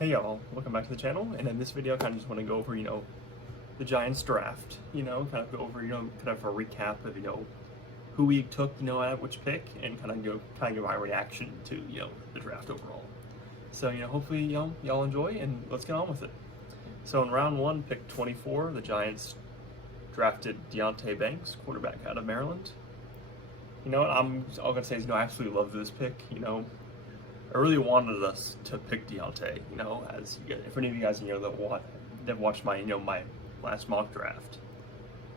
Hey y'all, welcome back to the channel, and in this video I kind of just want to go over, the Giants draft, kind of go over, kind of a recap of, who we took, at which pick, and kind of give my reaction to, the draft overall. So, hopefully, y'all enjoy, and let's get on with it. So in round one, pick 24, the Giants drafted Deonte Banks, quarterback out of Maryland. You know what, I'm all gonna say is, I absolutely love this pick, I really wanted us to pick Deonte, as you get, if any of you guys, that watched my, my last mock draft,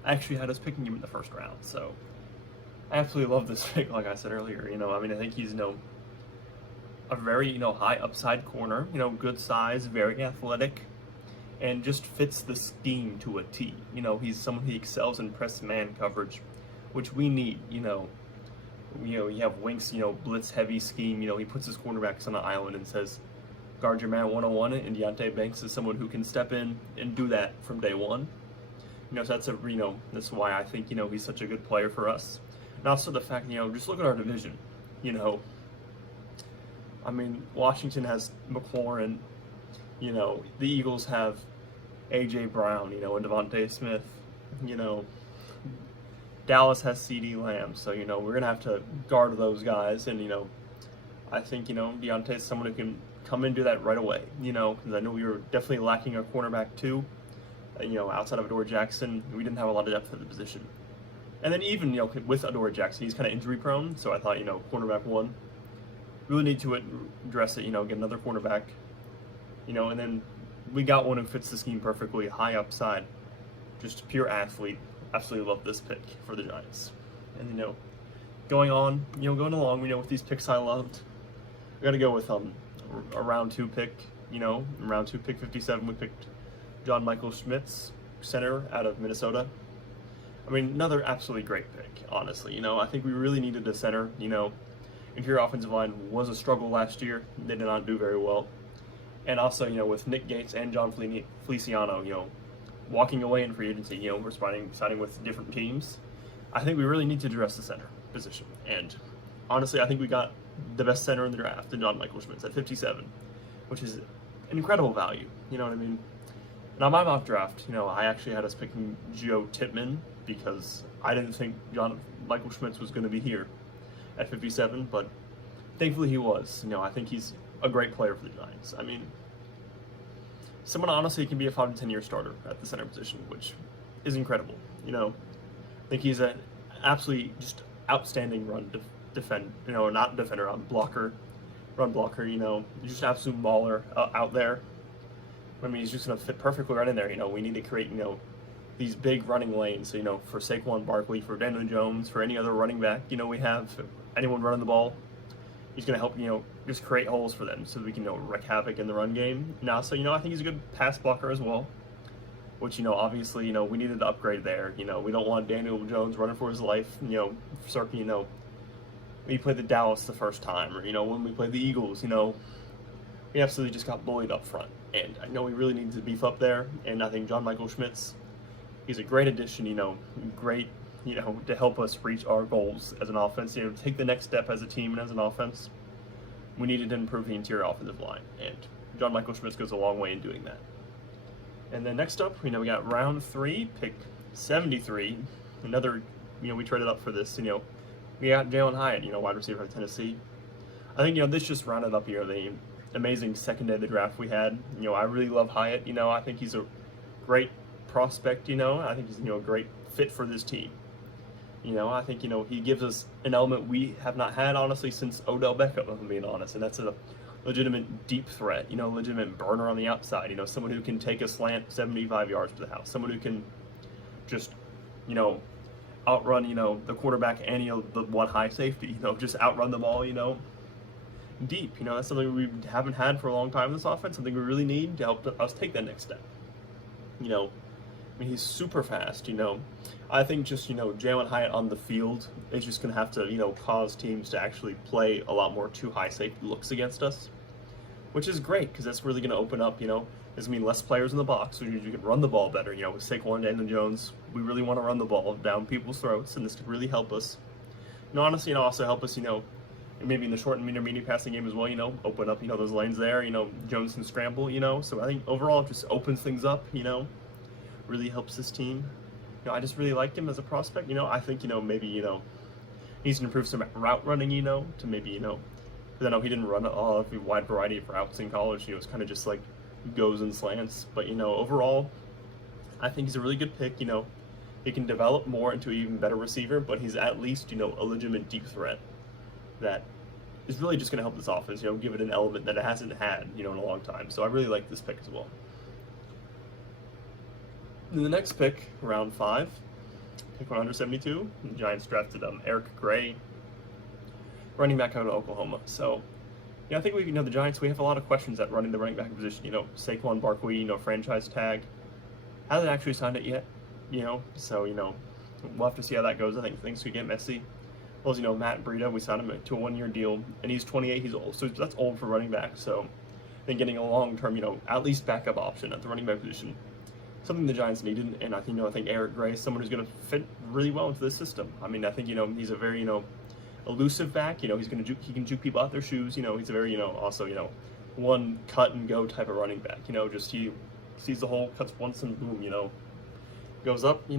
I actually had us picking him in the first round, so I absolutely love this pick, like I said earlier, I think he's, a very, high upside corner, good size, very athletic, and just fits the scheme to a T. He's someone who excels in press man coverage, which we need, you have Wink's, blitz heavy scheme. He puts his cornerbacks on the island and says, guard your man 101, and Deonte Banks is someone who can step in and do that from day one. So that's why I think, he's such a good player for us. And also the fact, just look at our division. Washington has McLaurin, the Eagles have A.J. Brown, and Devontae Smith, Dallas has CeeDee Lamb, so, we're going to have to guard those guys, and, I think, Deonte is someone who can come and do that right away, because I know we were definitely lacking a cornerback too, outside of Adoree Jackson, we didn't have a lot of depth at the position. And then even, with Adoree Jackson, he's kind of injury prone, so I thought, cornerback one, really need to address it, get another cornerback, and then we got one who fits the scheme perfectly, high upside, just pure athlete. Absolutely love this pick for the Giants. And going along, with these picks I loved, I got to go with a round two pick. Round two pick 57, we picked John Michael Schmitz, center out of Minnesota. Another absolutely great pick, honestly. I think we really needed a center. Interior offensive line was a struggle last year. They did not do very well. And also, with Nick Gates and John Feliciano, walking away in free agency, we're signing with different teams. I think we really need to address the center position. And honestly, I think we got the best center in the draft in John Michael Schmitz at 57, which is an incredible value. You know what I mean? And on my mock draft, I actually had us picking Joe Tippmann because I didn't think John Michael Schmitz was going to be here at 57, but thankfully he was. I think he's a great player for the Giants. Someone honestly can be a 5 to 10 year starter at the center position, which is incredible. I think he's an absolutely just outstanding run blocker, just an absolute baller out there. He's just going to fit perfectly right in there. We need to create, these big running lanes. So, for Saquon Barkley, for Daniel Jones, for any other running back, we have anyone running the ball. He's going to help, just create holes for them so we can, wreak havoc in the run game. And also, I think he's a good pass blocker as well, which, obviously, we needed to upgrade there. We don't want Daniel Jones running for his life, circling, when we played the Dallas the first time, or, when we played the Eagles, we absolutely just got bullied up front. And I know we really need to beef up there. And I think John Michael Schmitz, he's a great addition, great, to help us reach our goals as an offense, take the next step as a team and as an offense. We needed to improve the interior offensive line, and John Michael Schmitz goes a long way in doing that. And then next up, we got round 3, pick 73. Another, we traded up for this, we got Jalin Hyatt, wide receiver of Tennessee. I think, this just rounded up, the amazing second day of the draft we had. I really love Hyatt, I think he's a great prospect, I think he's, a great fit for this team. I think, he gives us an element we have not had, honestly, since Odell Beckham, if I'm being honest, and that's a legitimate deep threat, legitimate burner on the outside, someone who can take a slant 75 yards to the house, someone who can just, outrun, the quarterback and, the one high safety, just outrun the ball, deep. That's something we haven't had for a long time in this offense, something we really need to help us take that next step. He's super fast, I think just, Jalin Hyatt on the field is just going to have to, cause teams to actually play a lot more too high safety looks against us, which is great because that's really going to open up, it's going to mean less players in the box, so you can run the ball better. With Saquon and Daniel Jones, we really want to run the ball down people's throats, and this could really help us. Honestly, also help us, And maybe in the short and intermediate passing game as well, open up, those lanes there, Jones can scramble, So I think overall it just opens things up, really helps this team. I just really like him as a prospect, I think, maybe, needs to improve some route running, to maybe, because I know he didn't run a wide variety of routes in college, it's kind of just like goes and slants. But, overall, I think he's a really good pick, he can develop more into an even better receiver, but he's at least, a legitimate deep threat that is really just going to help this offense, give it an element that it hasn't had, in a long time. So I really like this pick as well. In the next pick, round 5, pick 172, the Giants drafted Eric Gray, running back out of Oklahoma. So, I think the Giants, we have a lot of questions at running the running back position. Saquon Barkley, franchise tag, hasn't actually signed it yet. So we'll have to see how that goes. I think things could get messy. Well, Matt Breida, we signed him to a 1-year deal, and he's 28. He's old, so that's old for running back. So, I think getting a long-term, at least backup option at the running back position, something the Giants needed. And I think Eric Gray is someone who's going to fit really well into this system. I mean, I think he's a very elusive back. He can juke people out their shoes. He's a very also one cut and go type of running back. Just he sees the hole, cuts once, and boom, goes up.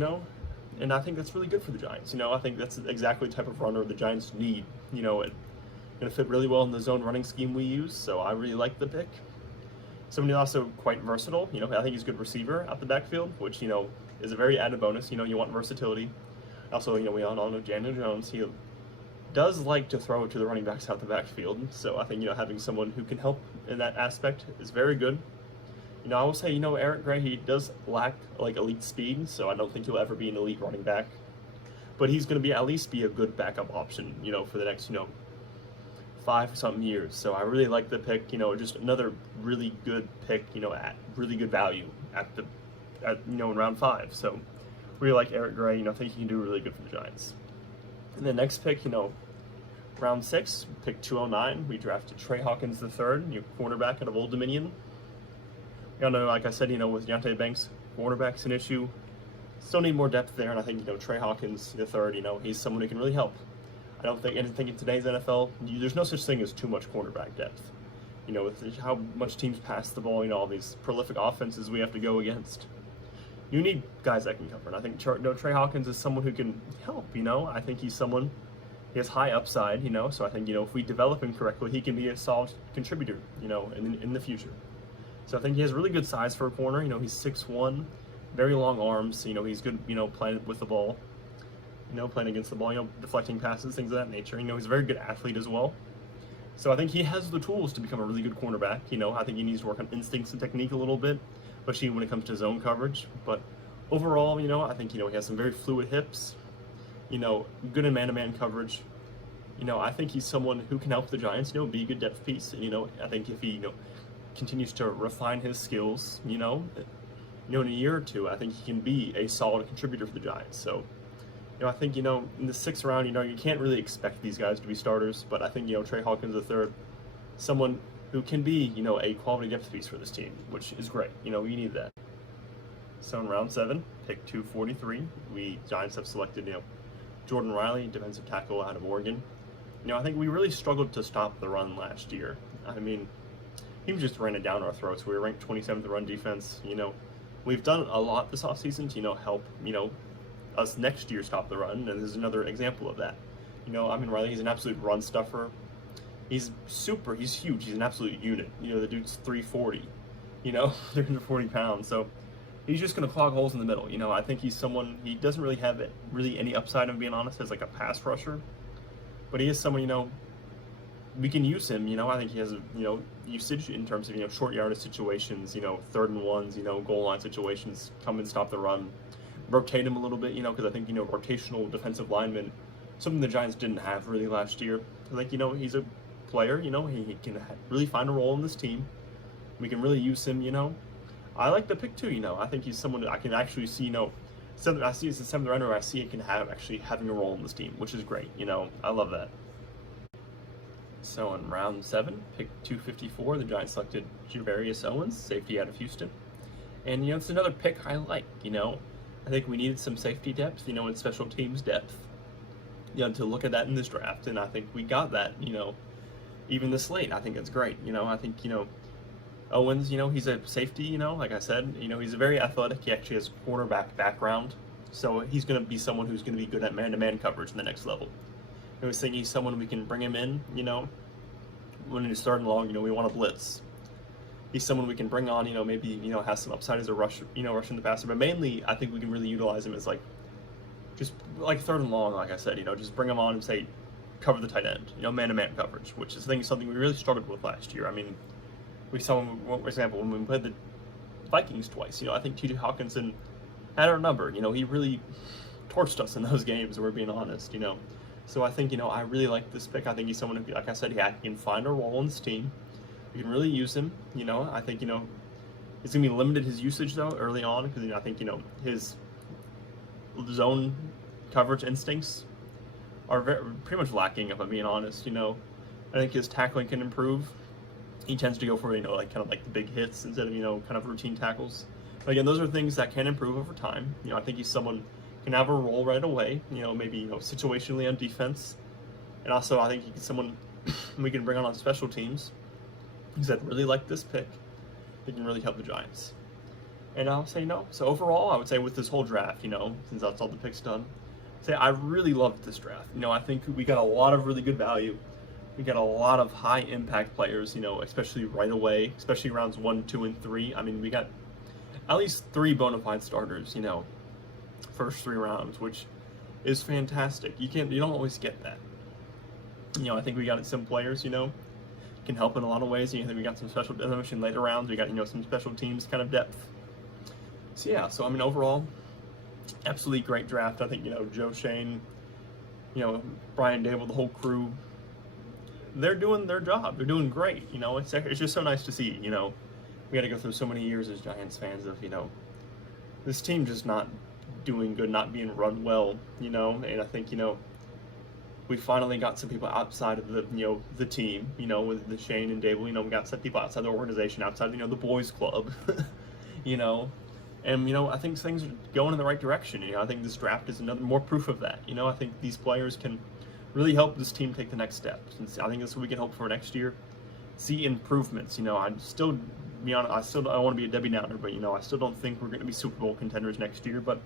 And I think that's really good for the Giants. I think that's exactly the type of runner the Giants need. It's going to fit really well in the zone running scheme we use, so I really like the pick. Somebody also quite versatile. I think he's a good receiver out the backfield, which, is a very added bonus. You want versatility. Also, we all know Daniel Jones. He does like to throw to the running backs out the backfield, so I think, having someone who can help in that aspect is very good. I will say, Eric Gray, he does lack, elite speed, so I don't think he'll ever be an elite running back. But he's going to at least be a good backup option, for the next, 5-something years. So I really like the pick, just another really good pick, at really good value in round 5. So really like Eric Gray, I think he can do really good for the Giants. And the next pick, round 6, pick 209, we drafted Trey Hawkins III, cornerback out of Old Dominion. Like I said, with Deonte Banks, cornerback's an issue. Still need more depth there, and I think, Trey Hawkins III, he's someone who can really help. I don't think anything in today's NFL, there's no such thing as too much cornerback depth. With how much teams pass the ball, all these prolific offenses we have to go against. You need guys that can cover, and I think Trey Hawkins is someone who can help, I think he's someone, he has high upside, so I think, if we develop him correctly, he can be a solid contributor, in the future. So I think he has really good size for a corner. He's 6'1", very long arms. He's good, playing with the ball, playing against the ball, deflecting passes, things of that nature. He's a very good athlete as well. So I think he has the tools to become a really good cornerback. I think he needs to work on instincts and technique a little bit, especially when it comes to zone coverage. But overall, I think, he has some very fluid hips, good in man-to-man coverage. I think he's someone who can help the Giants, be a good depth piece. I think if he, continues to refine his skills, in a year or two, I think he can be a solid contributor for the Giants. So, I think, in the 6th round, you can't really expect these guys to be starters, but I think, Trey Hawkins III, someone who can be, a quality depth piece for this team, which is great. We need that. So in round 7, pick 243, we Giants have selected, Jordan Riley, defensive tackle out of Oregon. I think we really struggled to stop the run last year. I mean, he just ran it down our throats. We were ranked 27th run defense. We've done a lot this offseason to, help, us next year stop the run, and this is another example of that. Riley, he's an absolute run stuffer. He's huge. He's an absolute unit. The dude's 340, 340 pounds. So he's just going to clog holes in the middle. I think he's someone, he doesn't really have really any upside, of being honest, as a pass rusher. But he is someone, we can use him, I think he has, usage in terms of, short yardage situations, 3rd and 1s, goal line situations, come and stop the run, rotate him a little bit, because I think, rotational defensive lineman, something the Giants didn't have really last year. I think, he's a player, he can really find a role in this team. We can really use him, I like the pick too, I think he's someone that I can actually see, I see as a 7th rounder, I see it can having a role in this team, which is great, I love that. So in round 7, pick 254, the Giants selected Javarius Owens, safety out of Houston. And, it's another pick I like, I think we needed some safety depth, in special teams depth. to look at that in this draft, and I think we got that. Even this late, I think it's great. I think Owens, he's a safety. Like I said, he's a very athletic. He actually has a quarterback background, so he's going to be someone who's going to be good at man-to-man coverage in the next level. I was thinking he's someone we can bring him in. When he's starting long, we want to blitz. He's someone we can bring on. Maybe has some upside as a rush. Rushing the passer, but mainly I think we can really utilize him as just like third and long. Like I said, just bring him on and say, cover the tight end. Man-to-man coverage, which is something we really struggled with last year. I mean, we saw, for example, when we played the Vikings twice. I think T.J. Hawkinson had our number. He really torched us in those games. We're being honest. So I think I really like this pick. I think he's someone who, like I said, he can find a role in this team. We can really use him. I think he's gonna be limited his usage though early on because I think his zone coverage instincts are pretty much lacking. If I'm being honest, I think his tackling can improve. He tends to go for kind of like the big hits instead of kind of routine tackles. But again, those are things that can improve over time. I think he's someone can have a role right away. Maybe situationally on defense, and also I think he's someone we can bring on special teams. Because I'd really like this pick. It can really help the Giants. And I'll say no. So overall, I would say with this whole draft, since that's all the picks done, say I really loved this draft. I think we got a lot of really good value. We got a lot of high impact players, especially right away, especially rounds 1, 2, and 3. I mean, we got at least 3 bona fide starters, first 3 rounds, which is fantastic. You don't always get that. I think we got some players, can help in a lot of ways. I think we got some special, as I mentioned, later rounds. We got some special teams kind of depth. So yeah, I mean overall, absolutely great draft. I think Joe Schoen, Brian Dable, the whole crew, they're doing their job. They're doing great. It's just so nice to see. We got to go through so many years as Giants fans of this team just not doing good, not being run well. And I think we finally got some people outside of the team, with the Shane and Dable, we got some people outside the organization, outside, the boys club, and, I think things are going in the right direction. I think this draft is more proof of that. I think these players can really help this team take the next step. And I think that's what we can hope for next year. See improvements. I still, be honest, I don't want to be a Debbie Downer, but, I still don't think we're going to be Super Bowl contenders next year, but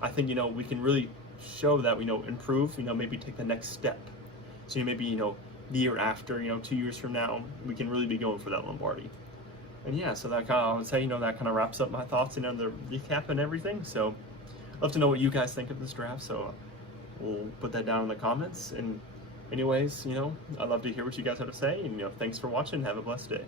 I think, we can really show that we improve, maybe take the next step. So maybe the year after, 2 years from now, we can really be going for that Lombardi. And yeah, so that I would say that kind of wraps up my thoughts and the recap and everything. So I'd love to know what you guys think of this draft. So we'll put that down in the comments. And anyways, I'd love to hear what you guys have to say. And thanks for watching. Have a blessed day.